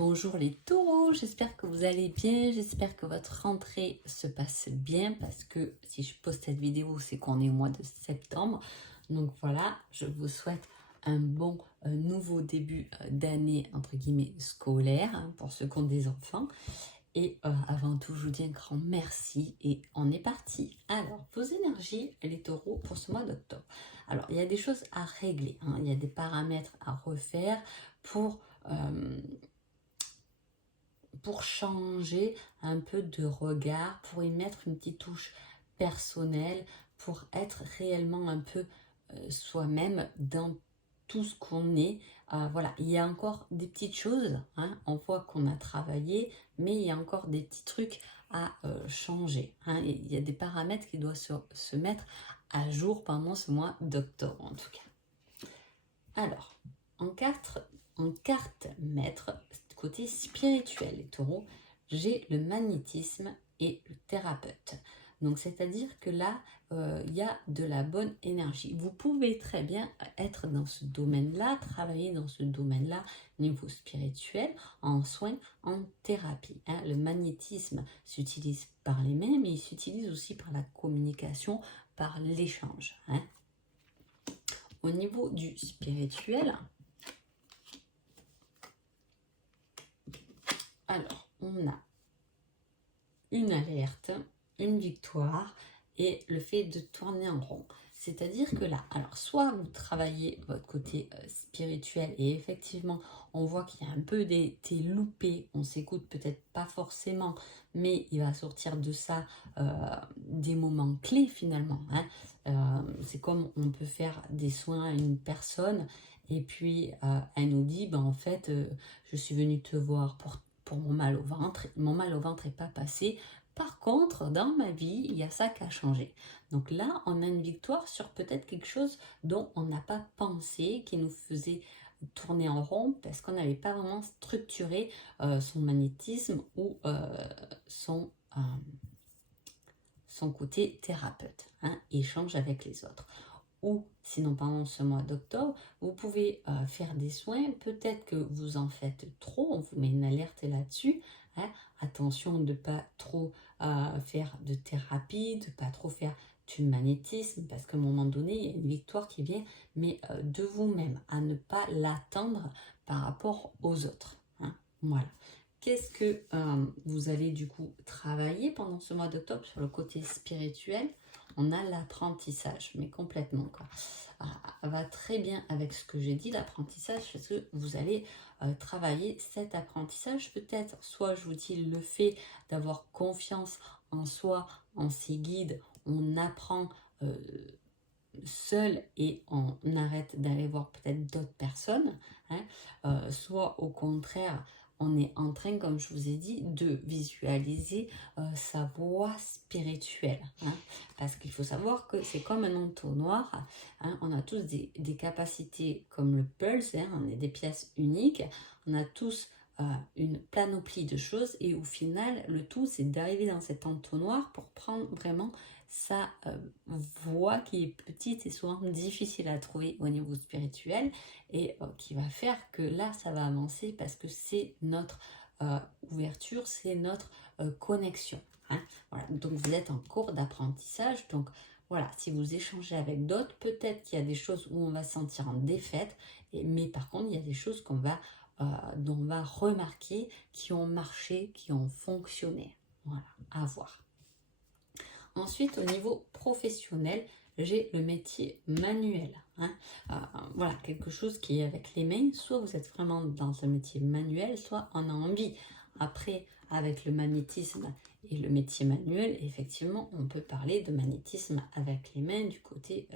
Bonjour les taureaux, j'espère que vous allez bien, j'espère que votre rentrée se passe bien parce que si je poste cette vidéo, c'est qu'on est au mois de septembre. Donc voilà, je vous souhaite un bon nouveau début d'année entre guillemets scolaire pour ceux qui ont des enfants. Et avant tout, je vous dis un grand merci et on est parti. Alors, vos énergies, les taureaux, pour ce mois d'octobre. Alors, il y a des choses à régler, il y a des paramètres à refaire pour changer un peu de regard, pour y mettre une petite touche personnelle, pour être réellement un peu soi-même dans tout ce qu'on est. Voilà, il y a encore des petites choses, on voit qu'on a travaillé, mais il y a encore des petits trucs à changer. Il y a des paramètres qui doivent se mettre à jour pendant ce mois d'octobre en tout cas. Alors, en carte maître, côté spirituel, les taureaux, j'ai le magnétisme et le thérapeute. Donc, c'est-à-dire que là, il y a de la bonne énergie. Vous pouvez très bien être dans ce domaine-là, travailler dans ce domaine-là, niveau spirituel, en soins, en thérapie. Le magnétisme s'utilise par les mains, mais il s'utilise aussi par la communication, par l'échange. Au niveau du spirituel, alors, on a une alerte, une victoire et le fait de tourner en rond. C'est-à-dire que là, alors soit vous travaillez votre côté spirituel et effectivement, on voit qu'il y a un peu des loupés, on s'écoute peut-être pas forcément, mais il va sortir de ça des moments clés finalement. C'est comme on peut faire des soins à une personne et puis elle nous dit, en fait, je suis venue te voir pour mon mal au ventre n'est pas passé. Par contre, dans ma vie, il y a ça qui a changé. Donc là, on a une victoire sur peut-être quelque chose dont on n'a pas pensé, qui nous faisait tourner en rond parce qu'on n'avait pas vraiment structuré son magnétisme ou son côté thérapeute, échange avec les autres. Ou sinon pendant ce mois d'octobre, vous pouvez faire des soins, peut-être que vous en faites trop, on vous met une alerte là-dessus, attention de ne pas trop faire de thérapie, de ne pas trop faire du magnétisme, parce qu'à un moment donné, il y a une victoire qui vient, mais de vous-même, à ne pas l'attendre par rapport aux autres. Voilà. Qu'est-ce que vous allez du coup travailler pendant ce mois d'octobre sur le côté spirituel? On a l'apprentissage, mais complètement quoi. Ça va très bien avec ce que j'ai dit, l'apprentissage, parce que vous allez travailler cet apprentissage. Peut-être, soit je vous dis le fait d'avoir confiance en soi, en ses guides, on apprend seul et on arrête d'aller voir peut-être d'autres personnes, soit au contraire, on est en train, comme je vous ai dit, de visualiser sa voie spirituelle. Parce qu'il faut savoir que c'est comme un entonnoir. On a tous des capacités comme le pulse, on est des pièces uniques. On a tous une panoplie de choses et au final, le tout, c'est d'arriver dans cet entonnoir pour prendre vraiment sa voie qui est petite et souvent difficile à trouver au niveau spirituel et qui va faire que là ça va avancer parce que c'est notre ouverture, c'est notre connexion. Voilà. Donc vous êtes en cours d'apprentissage, donc voilà, si vous échangez avec d'autres, peut-être qu'il y a des choses où on va se sentir en défaite, mais par contre il y a des choses dont on va remarquer qui ont marché, qui ont fonctionné. Voilà, à voir. Ensuite, au niveau professionnel, j'ai le métier manuel. Voilà, quelque chose qui est avec les mains. Soit vous êtes vraiment dans un métier manuel, soit on a envie. Après, avec le magnétisme et le métier manuel, effectivement, on peut parler de magnétisme avec les mains du côté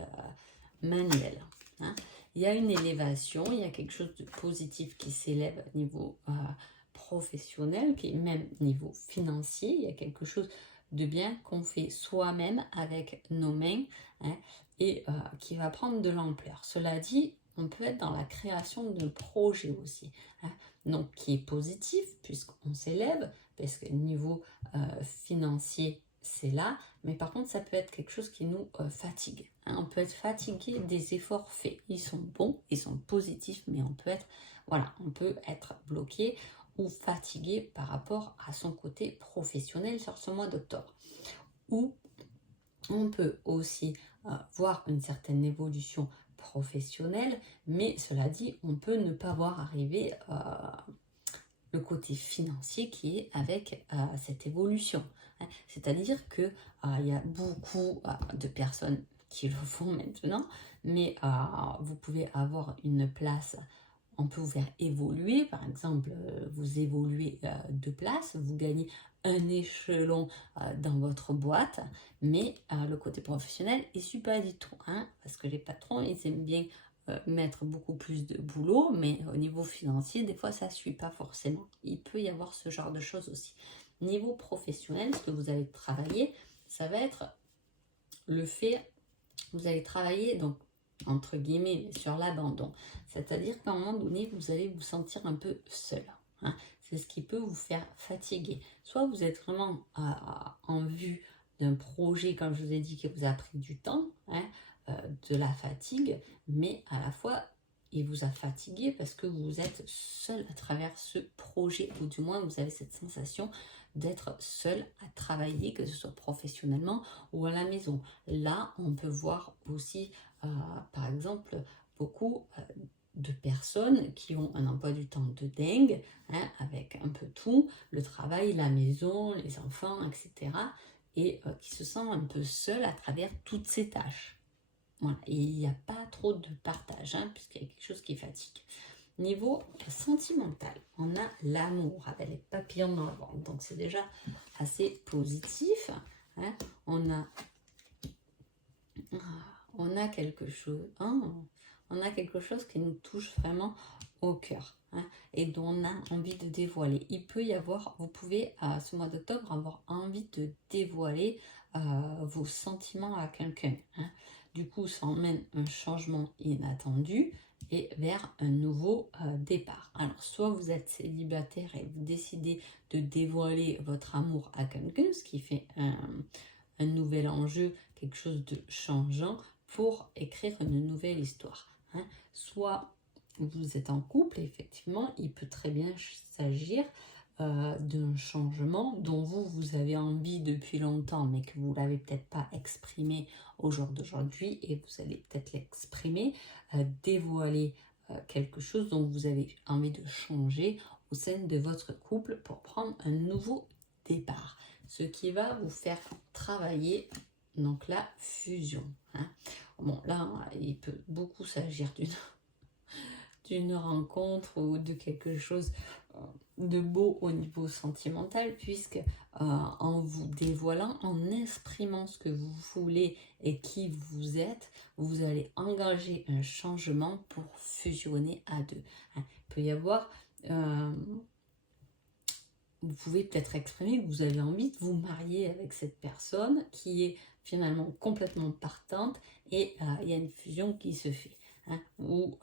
manuel. Il y a une élévation, il y a quelque chose de positif qui s'élève au niveau professionnel, qui est même niveau financier. Il y a quelque chose de bien qu'on fait soi-même avec nos mains et qui va prendre de l'ampleur. Cela dit, on peut être dans la création de projets aussi, donc qui est positif puisqu'on s'élève, parce que niveau financier, c'est là, mais par contre, ça peut être quelque chose qui nous fatigue. On peut être fatigué des efforts faits. Ils sont bons, ils sont positifs, mais on peut être bloqué ou fatigué par rapport à son côté professionnel sur ce mois d'octobre. Ou on peut aussi voir une certaine évolution professionnelle, mais cela dit, on peut ne pas voir arriver le côté financier qui est avec cette évolution. Hein. C'est-à-dire que il y a beaucoup de personnes qui le font maintenant, mais vous pouvez avoir une place. On peut vous faire évoluer, par exemple, vous évoluez de place, vous gagnez un échelon dans votre boîte, mais le côté professionnel, il ne suit pas du tout, hein, parce que les patrons, ils aiment bien mettre beaucoup plus de boulot, mais au niveau financier, des fois, ça ne suit pas forcément. Il peut y avoir ce genre de choses aussi. Niveau professionnel, ce que vous allez travailler, ça va être le fait, vous allez travailler, donc, entre guillemets, sur l'abandon. C'est-à-dire qu'à un moment donné, vous allez vous sentir un peu seul. Hein. C'est ce qui peut vous faire fatiguer. Soit vous êtes vraiment en vue d'un projet, comme je vous ai dit, qui vous a pris du temps, hein, de la fatigue, mais à la fois, il vous a fatigué parce que vous êtes seul à travers ce projet, ou du moins vous avez cette sensation d'être seul à travailler, que ce soit professionnellement ou à la maison. Là, on peut voir aussi, par exemple, beaucoup de personnes qui ont un emploi du temps de dingue, hein, avec un peu tout, le travail, la maison, les enfants, etc. Et qui se sentent un peu seuls à travers toutes ces tâches. Voilà. Et il n'y a pas trop de partage, hein, puisqu'il y a quelque chose qui fatigue. Niveau sentimental, on a l'amour avec les papillons dans le ventre. Donc c'est déjà assez positif. Hein. On a quelque chose. Hein, on a quelque chose qui nous touche vraiment au cœur, hein, et dont on a envie de dévoiler. Il peut y avoir, vous pouvez à ce mois d'octobre avoir envie de dévoiler vos sentiments à quelqu'un. Hein. Du coup, ça emmène un changement inattendu et vers un nouveau départ. Alors, soit vous êtes célibataire et vous décidez de dévoiler votre amour à quelqu'un, ce qui fait un nouvel enjeu, quelque chose de changeant pour écrire une nouvelle histoire. Hein. Soit vous êtes en couple, et effectivement, il peut très bien s'agir d'un changement dont vous avez envie depuis longtemps, mais que vous ne l'avez peut-être pas exprimé au jour d'aujourd'hui, et vous allez peut-être l'exprimer, dévoiler quelque chose dont vous avez envie de changer au sein de votre couple pour prendre un nouveau départ. Ce qui va vous faire travailler donc la fusion. Hein. Bon, là, il peut beaucoup s'agir d'une rencontre ou de quelque chose de beau au niveau sentimental, puisque en vous dévoilant, en exprimant ce que vous voulez et qui vous êtes, vous allez engager un changement pour fusionner à deux. Hein. Il peut y avoir... vous pouvez peut-être exprimer que vous avez envie de vous marier avec cette personne qui est finalement complètement partante, et il y a une fusion qui se fait. Hein, ou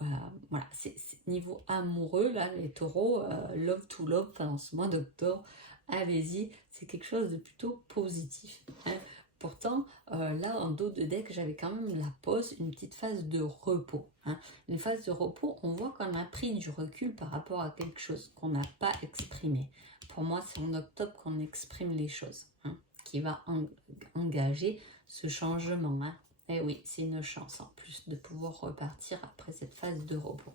voilà, c'est niveau amoureux, là, les taureaux, love to love, pendant ce mois d'octobre, allez-y, c'est quelque chose de plutôt positif. Hein. Pourtant, là, en dos de deck, j'avais quand même la pause, une petite phase de repos. Hein. Une phase de repos, on voit qu'on a pris du recul par rapport à quelque chose qu'on n'a pas exprimé. Pour moi, c'est en octobre qu'on exprime les choses, hein, qui va engager ce changement. Hein. Et oui, c'est une chance en plus de pouvoir repartir après cette phase de repos.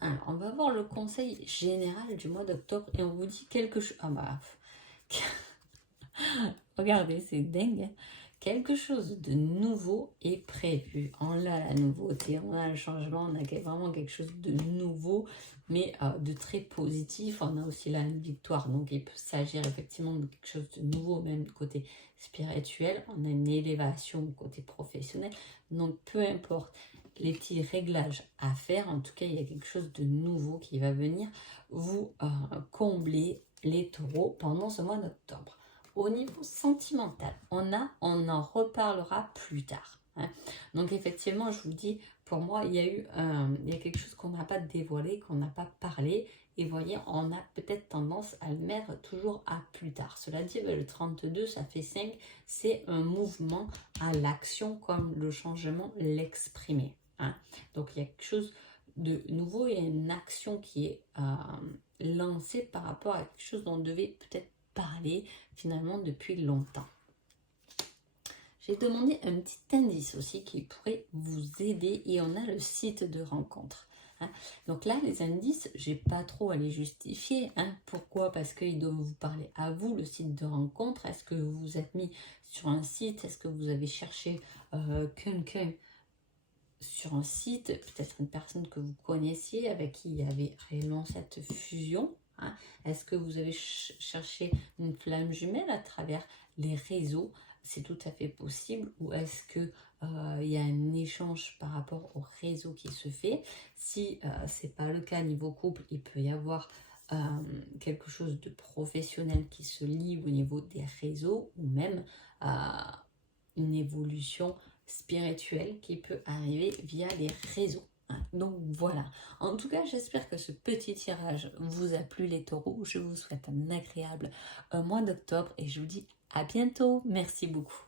Alors, on va voir le conseil général du mois d'octobre et on vous dit quelque chose. Ah bah, regardez, c'est dingue. Hein. Quelque chose de nouveau est prévu. On a la nouveauté, on a le changement, on a vraiment quelque chose de nouveau, mais de très positif. On a aussi là une victoire, donc il peut s'agir effectivement de quelque chose de nouveau, même du côté spirituel. On a une élévation côté professionnel. Donc peu importe les petits réglages à faire, en tout cas il y a quelque chose de nouveau qui va venir vous combler les taureaux pendant ce mois d'octobre. Au niveau sentimental, on en reparlera plus tard. Hein. Donc effectivement, je vous dis, pour moi, il y a quelque chose qu'on n'a pas dévoilé, qu'on n'a pas parlé. Et vous voyez, on a peut-être tendance à le mettre toujours à plus tard. Cela dit, le 32, ça fait 5, c'est un mouvement à l'action comme le changement l'exprimer. Hein. Donc il y a quelque chose de nouveau et une action qui est lancé par rapport à quelque chose dont on devait peut-être parler finalement depuis longtemps. J'ai demandé un petit indice aussi qui pourrait vous aider et on a le site de rencontre. Hein. Donc là, les indices, j'ai pas trop à les justifier. Hein. Pourquoi? Parce qu'ils doivent vous parler à vous, le site de rencontre. Est-ce que vous vous êtes mis sur un site? Est-ce que vous avez cherché quelqu'un sur un site, peut-être une personne que vous connaissiez, avec qui il y avait réellement cette fusion? Hein. Est-ce que vous avez cherché une flamme jumelle à travers les réseaux? C'est tout à fait possible. Ou est-ce que il y a un échange par rapport au réseau qui se fait? Si c'est pas le cas niveau couple, il peut y avoir quelque chose de professionnel qui se lie au niveau des réseaux, ou même une évolution spirituelle qui peut arriver via les réseaux. Hein. Donc voilà, en tout cas j'espère que ce petit tirage vous a plu les taureaux. Je vous souhaite un agréable mois d'octobre et je vous dis à bientôt. Merci beaucoup.